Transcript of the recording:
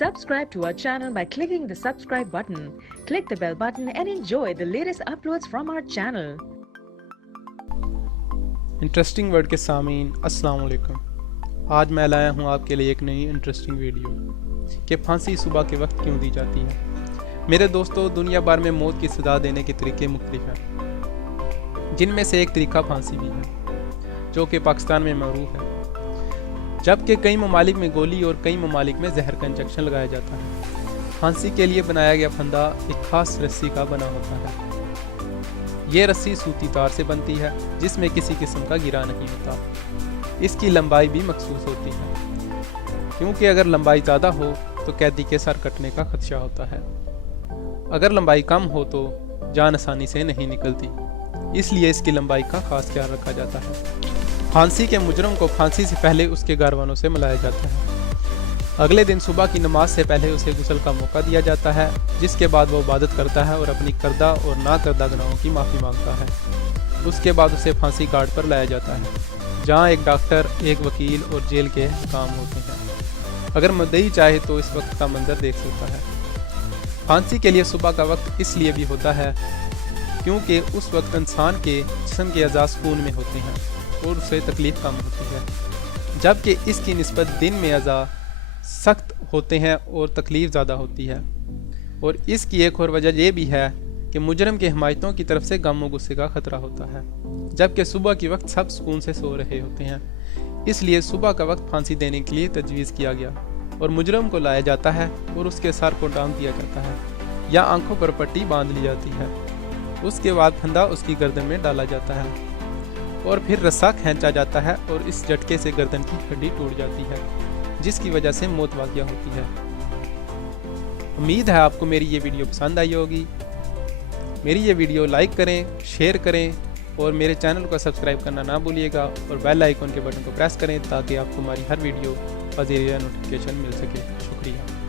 Subscribe to our channel by clicking the subscribe button. Click the bell button and enjoy the latest uploads from our channel. Interesting word کے سامعین السلام علیکم. آج میں لایا ہوں آپ کے لیے ایک نئی انٹرسٹنگ ویڈیو کہ پھانسی صبح کے وقت کیوں دی جاتی ہے. میرے دوستو، دنیا بھر میں موت کی سزا دینے کے طریقے مختلف ہیں، جن میں سے ایک طریقہ پھانسی بھی ہے، جو کہ پاکستان میں معروف ہے، جبکہ کئی ممالک میں گولی اور کئی ممالک میں زہر کا انجیکشن لگایا جاتا ہے. پھانسی کے لیے بنایا گیا پھندا ایک خاص رسی کا بنا ہوتا ہے. یہ رسی سوتی تار سے بنتی ہے جس میں کسی قسم کا گرا نہیں ہوتا. اس کی لمبائی بھی مخصوص ہوتی ہے، کیونکہ اگر لمبائی زیادہ ہو تو قیدی کے سر کٹنے کا خدشہ ہوتا ہے. اگر لمبائی کم ہو تو جان آسانی سے نہیں نکلتی، اس لیے اس کی لمبائی کا خاص خیال رکھا جاتا ہے. پھانسی کے مجرم کو پھانسی سے پہلے اس کے گھر والوں سے ملایا جاتا ہے. اگلے دن صبح کی نماز سے پہلے اسے غسل کا موقع دیا جاتا ہے، جس کے بعد وہ عبادت کرتا ہے اور اپنی کردہ اور نہ کردہ گناہوں کی معافی مانگتا ہے. اس کے بعد اسے پھانسی گھاٹ پر لایا جاتا ہے، جہاں ایک ڈاکٹر، ایک وکیل اور جیل کے حکام ہوتے ہیں. اگر مدعی چاہے تو اس وقت کا منظر دیکھ سکتا ہے. پھانسی کے لیے صبح کا وقت اس لیے بھی ہوتا ہے کیونکہ اس وقت انسان کے جسم کے اعضاء سکون میں ہوتے ہیں اور اسے تکلیف کم ہوتی ہے، جبکہ اس کی نسبت دن میں اعضاء سخت ہوتے ہیں اور تکلیف زیادہ ہوتی ہے. اور اس کی ایک اور وجہ یہ بھی ہے کہ مجرم کے حمایتوں کی طرف سے غم و غصے کا خطرہ ہوتا ہے، جبکہ صبح کے وقت سب سکون سے سو رہے ہوتے ہیں. اس لیے صبح کا وقت پھانسی دینے کے لیے تجویز کیا گیا اور مجرم کو لایا جاتا ہے اور اس کے سر کو ڈانگ دیا جاتا ہے یا آنکھوں پر پٹی باندھ لی جاتی ہے. اس کے بعد پھندا اس کی گردن میں ڈالا جاتا ہے اور پھر رسا کھینچا جاتا ہے اور اس جھٹکے سے گردن کی ہڈی ٹوٹ جاتی ہے، جس کی وجہ سے موت واقع ہوتی ہے. امید ہے آپ کو میری یہ ویڈیو پسند آئی ہوگی. میری یہ ویڈیو لائک کریں، شیئر کریں اور میرے چینل کو سبسکرائب کرنا نہ بھولیے گا اور بیل آئیکن کے بٹن کو پریس کریں تاکہ آپ کو ہماری ہر ویڈیو کا ذریعہ نوٹیفیکیشن مل سکے. شکریہ.